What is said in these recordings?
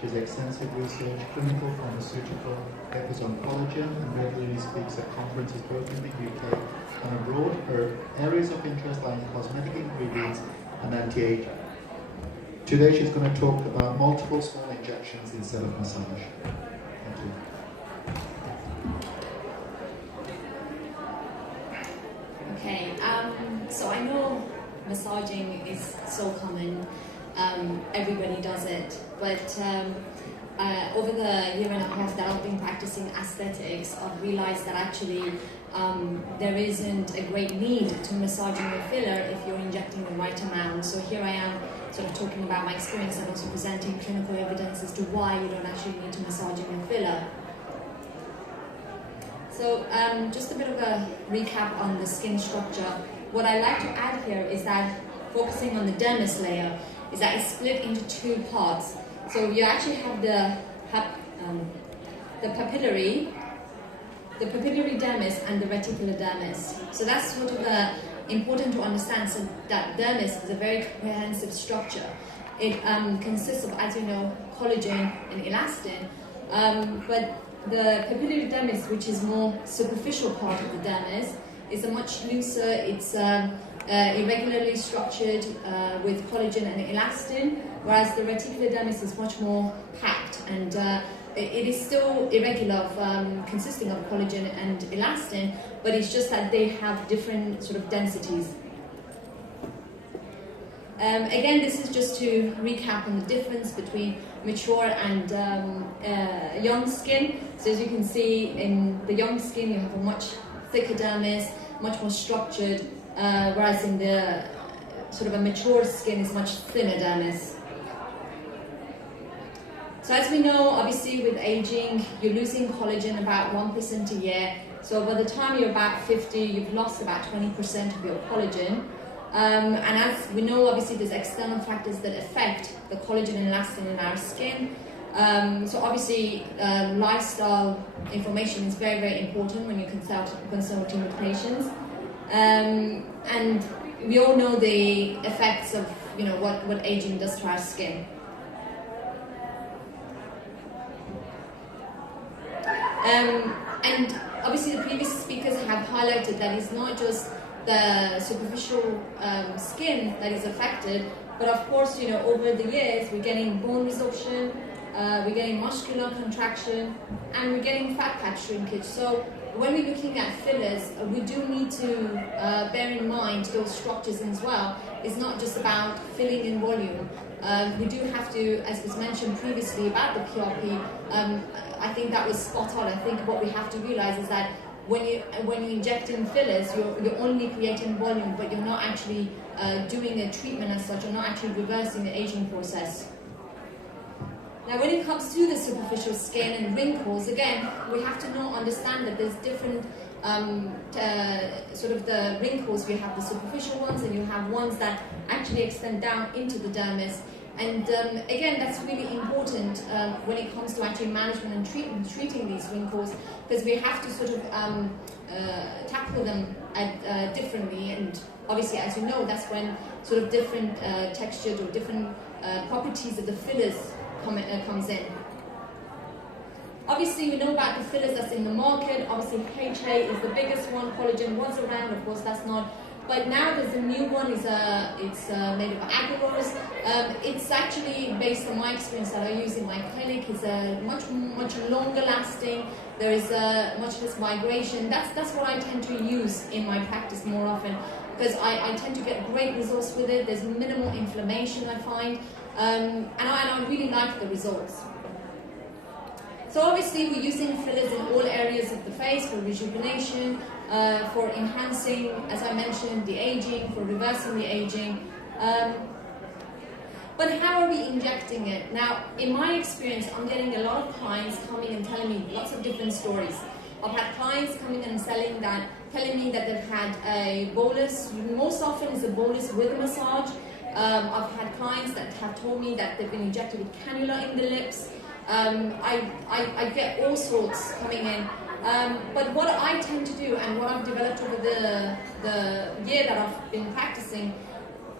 She has extensive research, clinical, pharmaceutical, efforts on collagen, and regularly speaks at conferences both in the UK and abroad. Her areas of interest are in cosmetic ingredients and anti-aging. Today she's going to talk about multiple small injections instead of massage. Thank you. Okay, so I know massaging is so common, everybody does it, but over the year and a half that I've been practicing aesthetics, I've realized that actually there isn't a great need to massaging your filler if you're injecting the right amount. So here I am sort of talking about my experience and also presenting clinical evidence as to why you don't actually need to massage your filler. So just a bit of a recap on the skin structure. What I like to add here is that focusing on the dermis layer is that it's split into two parts. So you actually have the papillary dermis and the reticular dermis. So that's sort of important to understand, so that dermis is a very comprehensive structure. It consists of, as you know, collagen and elastin, but the papillary dermis, which is more superficial part of the dermis, is a much looser, it's irregularly structured with collagen and elastin, whereas the reticular dermis is much more packed, and it is still irregular, consisting of collagen and elastin, but it's just that they have different sort of densities. Again, this is just to recap on the difference between mature and young skin. So as you can see, in the young skin you have a much thicker dermis, much more structured, whereas in the sort of a mature skin is much thinner dermis. So as we know, obviously with aging, you're losing collagen about 1% a year. So by the time you're about 50, you've lost about 20% of your collagen. And as we know, obviously there's external factors that affect the collagen and elastin in our skin. So obviously lifestyle information is very, very important when you're consulting with patients. And we all know the effects of what aging does to our skin. And obviously the previous speakers have highlighted that it's not just the superficial skin that is affected, but of course, over the years we're getting bone resorption, we're getting muscular contraction, and we're getting fat pad shrinkage. So when we're looking at fillers, we do need to bear in mind those structures as well. It's not just about filling in volume. We do have to, as was mentioned previously about the PRP, I think that was spot on. I think what we have to realize is that when you inject in fillers, you're only creating volume, but you're not actually doing a treatment as such. You're not actually reversing the aging process. Now, when it comes to the superficial skin and wrinkles, again, we have to understand that there's different sort of the wrinkles. You have the superficial ones, and you have ones that actually extend down into the dermis. And again, that's really important when it comes to actually management and treating these wrinkles, because we have to sort of tackle them differently. And obviously, as you know, that's when sort of different textures or different properties of the fillers comes in. Obviously, we know about the fillers that's in the market. Obviously, HA is the biggest one. Collagen was around, of course, that's not. But now there's a new one. It's made of agarose. It's actually based on my experience that I use in my clinic. It's much longer lasting. There is much less migration. That's what I tend to use in my practice more often, because I tend to get great results with it. There's minimal inflammation, I find, and I really like the results. So obviously we're using fillers in all areas of the face for rejuvenation, for enhancing, as I mentioned, the aging, for reversing the aging. But how are we injecting it? Now, in my experience, I'm getting a lot of clients coming and telling me lots of different stories. I've had clients coming and telling me that they've had a bolus. Most often it's a bolus with a massage. I've had clients that have told me that they've been injected with cannula in the lips. I get all sorts coming in. But what I tend to do, and what I've developed over the year that I've been practicing,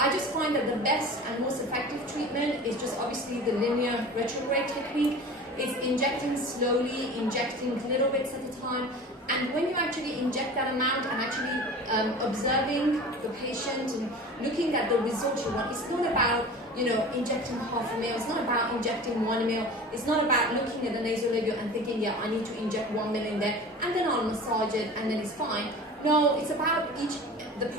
I just find that the best and most effective treatment is just obviously the linear retrograde technique. It's injecting slowly, injecting little bits at a time. And when you actually inject that amount and actually observing the patient and looking at the results you want, it's not about, you know, injecting half a mil, it's not about injecting 1 mil, it's not about looking at the nasolabial and thinking, yeah, I need to inject 1 mil in there and then I'll massage it and then it's fine. No, it's about each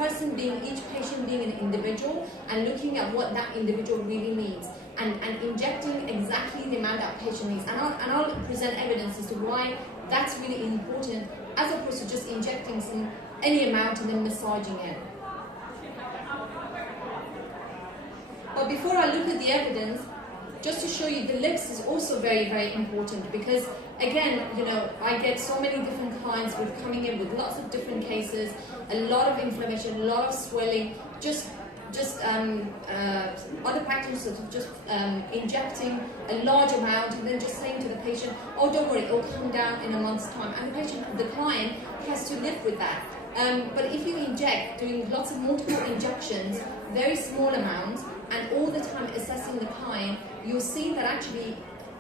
patient being an individual and looking at what that individual really needs and injecting exactly the amount that patient needs. And I'll present evidence as to why that's really important, as opposed to just injecting any amount and then massaging it. But before I look at the evidence, just to show you, the lips is also very, very important, because again, you know, I get so many different clients with coming in with lots of different cases, a lot of inflammation, a lot of swelling, just other practitioners just injecting a large amount and then just saying to the patient, oh, don't worry, it'll come down in a month's time. And the client has to live with that. But if you inject, doing lots of multiple injections, very small amounts, and all the time assessing the client, you'll see that actually,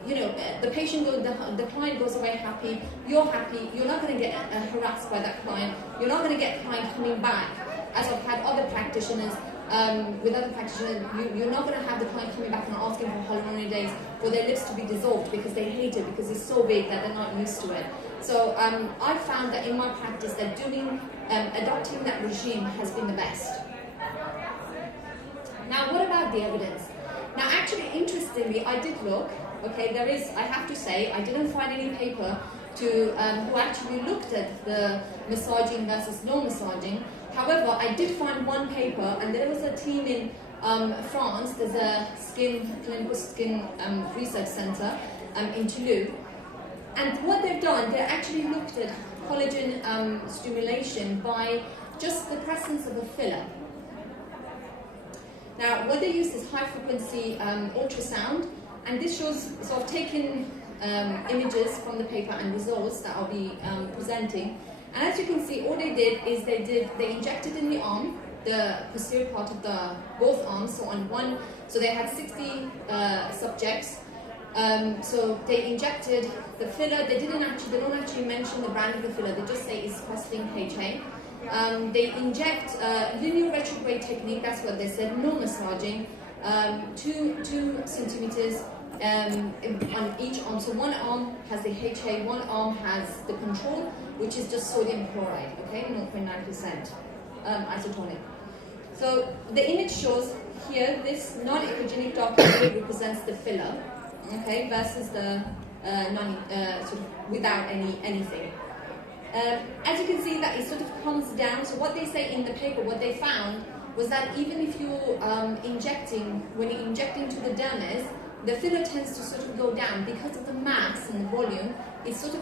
you know, the client goes away happy, you're not going to get harassed by that client, you're not going to get client coming back. As I've had other practitioners, with other practitioners, you're not going to have the client coming back and asking for hyaluronidases for their lips to be dissolved because they hate it, because it's so big that they're not used to it. So I found that in my practice that adopting that regime has been the best. Now, what about the evidence? Now, actually, interestingly, I did look. Okay, I have to say, I didn't find any paper who actually looked at the massaging versus no massaging. However, I did find one paper, and there was a team in France. There's a clinical skin research center in Toulouse, and what they've done, they actually looked at collagen stimulation by just the presence of a filler. Now, what they use is high-frequency ultrasound, and this shows, so I've taken images from the paper and results that I'll be presenting. And as you can see, all they did is they injected in the arm, the posterior part of both arms. So they had 60 subjects. So they injected the filler. They don't actually mention the brand of the filler. They just say it's Costing HA. They inject linear retrograde technique. That's what they said. No massaging. 2 centimeters on each arm. So one arm has the HA, one arm has the control, which is just sodium chloride, okay, 0.9% isotonic. So the image shows here this non-echogenic dark area represents the filler, okay, versus the sort of without anything. As you can see, that it sort of comes down. So what they say in the paper, what they found was that even if you're when you're injecting to the dermis, the filler tends to sort of go down because of the mass and the volume. It sort of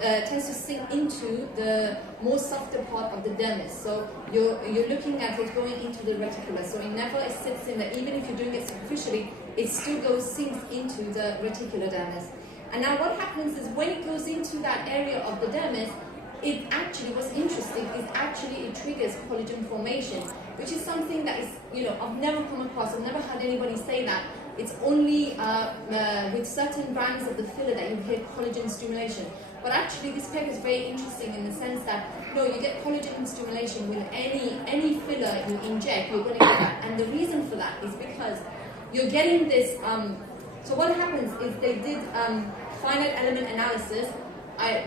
tends to sink into the more softer part of the dermis. So you're looking at it going into the reticular. So it never sits in there. Even if you're doing it superficially, it still sinks into the reticular dermis. And now what happens is when it goes into that area of the dermis, it actually, what's interesting is actually it triggers collagen formation, which is something that is, you know, I've never come across. I've never had anybody say that. It's only with certain brands of the filler that you get collagen stimulation. But actually, this paper is very interesting in the sense that, no, you get collagen stimulation with any filler you inject, you're going to get that. And the reason for that is because you're getting this. So what happens is they did finite element analysis.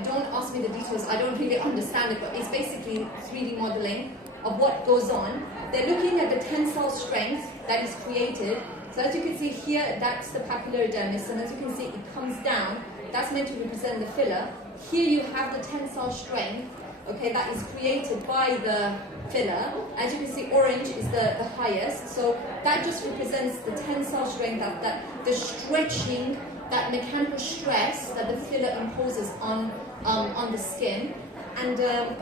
Don't ask me the details. I don't really understand it, but it's basically 3D modeling of what goes on. They're looking at the tensile strength that is created. So as you can see here, that's the papillary dermis, and as you can see, it comes down. That's meant to represent the filler. Here you have the tensile strength, okay, that is created by the filler. As you can see, orange is the highest. So that just represents the tensile strength, that the stretching, that mechanical stress that the filler imposes on the skin. And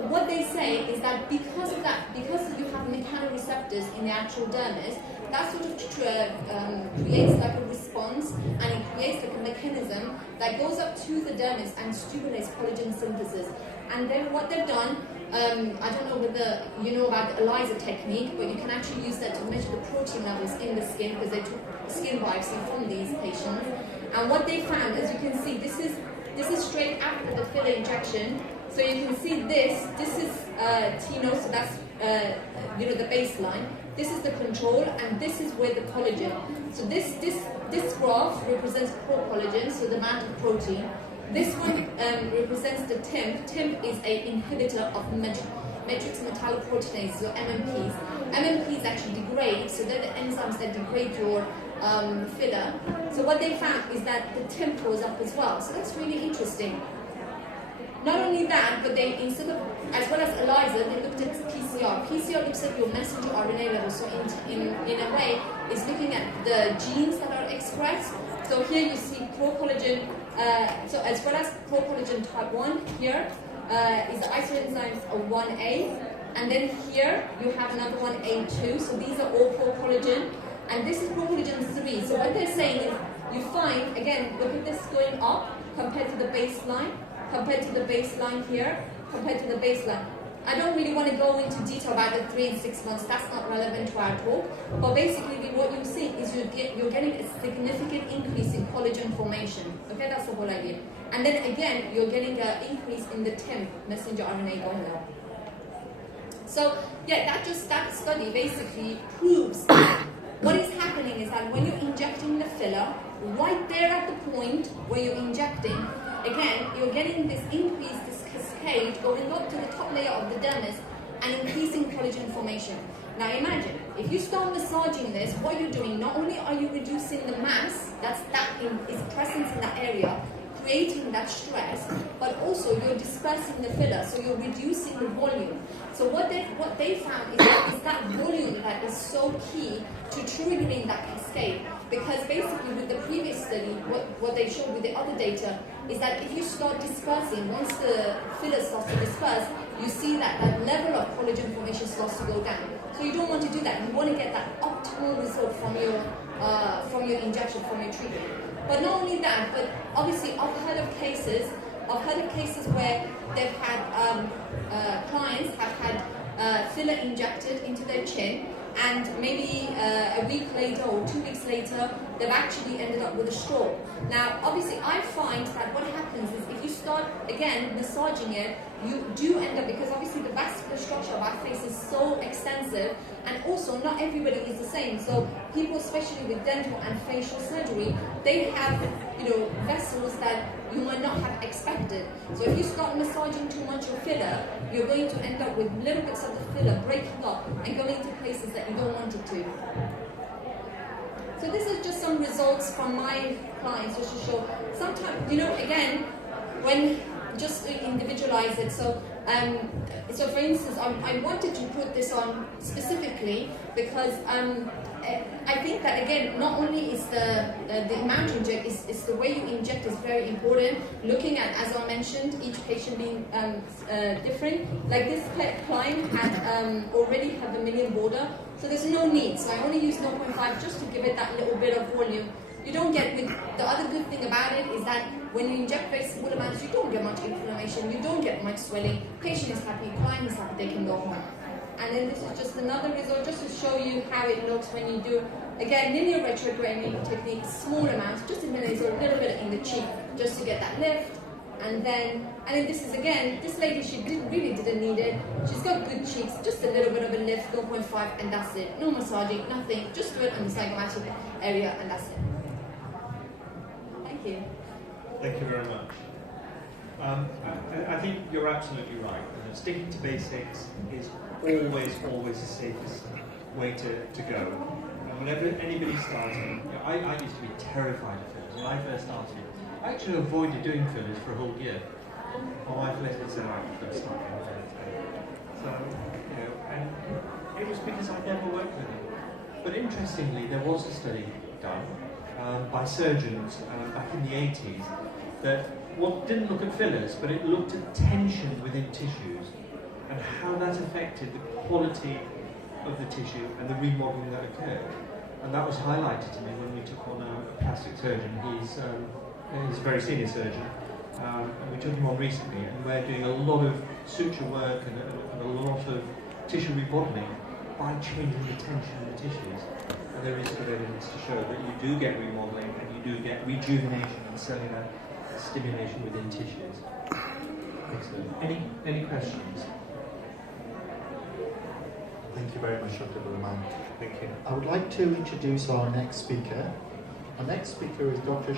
what they say is that because of that, because you have mechanoreceptors in the actual dermis, that sort of creates like a response, and it creates like a mechanism that goes up to the dermis and stimulates collagen synthesis. And then what they've done I don't know whether you know about the ELISA technique, but you can actually use that to measure the protein levels in the skin, because they took skin biopsy from these patients. And what they found, as you can see, this is straight after the filler injection. So you can see this is Tino, so that's the baseline. This is the control, and this is where the collagen. So this graph represents pro-collagen, so the amount of protein. This one represents the TIMP. TIMP is an inhibitor of matrix metalloproteinase, or MMPs. MMPs actually degrade, so they're the enzymes that degrade your filler. So what they found is that the TIMP goes up as well. So that's really interesting. Not only that, but they, instead of, as well as ELISA, they looked at PCR. PCR looks at your messenger RNA level. So in a way, it's looking at the genes that are expressed. So here you see pro-collagen. So as well as pro-collagen type 1, here is the isoenzyme 1A, and then here you have another one, A2, so these are all pro-collagen, and this is pro-collagen 3. So what they're saying is, you find, again, look at this going up compared to the baseline, compared to the baseline here, compared to the baseline. I don't really want to go into detail about the 3 and 6 months, that's not relevant to our talk, but basically what you see is you're getting a significant increase in collagen formation, okay, that's the whole idea. And then again, you're getting an increase in the TIMP, messenger RNA going up. So yeah, that study basically proves that what is happening is that when you're injecting the filler, right there at the point where you're injecting, again, you're getting this increase, this cascade going up to the top layer of the dermis and increasing collagen formation. Now imagine, if you start massaging this, what you're doing, not only are you reducing the mass, that is presence in that area, creating that stress, but also you're dispersing the filler, so you're reducing the volume. So what they found is that volume that is so key to triggering that cascade. Because basically with the previous study, what they showed with the other data is that if you start dispersing, once the filler starts to disperse, you see that level of collagen formation starts to go down. So you don't want to do that. You want to get that optimal result from your injection, from your treatment. But not only that, but obviously I've heard of cases where they've had clients have had filler injected into their chin, and maybe a week later or 2 weeks later, they've actually ended up with a straw. Now, obviously, I find that what happens is if you start, again, massaging it, you do end up, because obviously the vascular structure of our face is so extensive, and also not everybody is the same. So people, especially with dental and facial surgery, they have, vessels that you might not have expected. So if you start massaging too much of filler, you're going to end up with little bits of the filler breaking up and going to places that you don't want it to. So this is just some results from my clients just to show. Sometimes, again, when just to individualize it. So for instance, I wanted to put this on specifically because I think that, again, not only is the amount you inject, is the way you inject is very important. Looking at, as I mentioned, each patient being different. Like this client had already had the million border, so there's no need. So I only use 0.5 just to give it that little bit of volume. You don't get, the other good thing about it is that when you inject very small amounts, you don't get much inflammation, you don't get much swelling. Patient is happy, client is happy, they can go home. And then this is just another result, just to show you how it looks when you do, again, linear retrograde technique, small amounts, just a little bit in the cheek, just to get that lift. And then this is, again, this lady, she really didn't need it. She's got good cheeks, just a little bit of a lift, 0.5, and that's it. No massaging, nothing, just do it on the zygomatic area, and that's it. Thank you. Thank you very much. I think you're absolutely right. Sticking to basics is always the safest way to go. And whenever anybody starts, I used to be terrified of fillers. When I first started, I actually avoided doing fillers for a whole year. My wife later said, "I'm going to start doing fillers." So, and it was because I never worked with them. But interestingly, there was a study done by surgeons back in the 80s that didn't look at fillers, but it looked at tension within tissues and how that affected the quality of the tissue and the remodeling that occurred. And that was highlighted to me when we took on a plastic surgeon. He's a very senior surgeon, and we took him on recently, and we're doing a lot of suture work and a lot of tissue remodeling by changing the tension of the tissues. And there is good evidence to show that you do get remodeling and you do get rejuvenation and cellular stimulation within tissues. Excellent. Any questions? Thank you very much, Dr. Borumand. Thank you. I would like to introduce our next speaker. Our next speaker is Dr.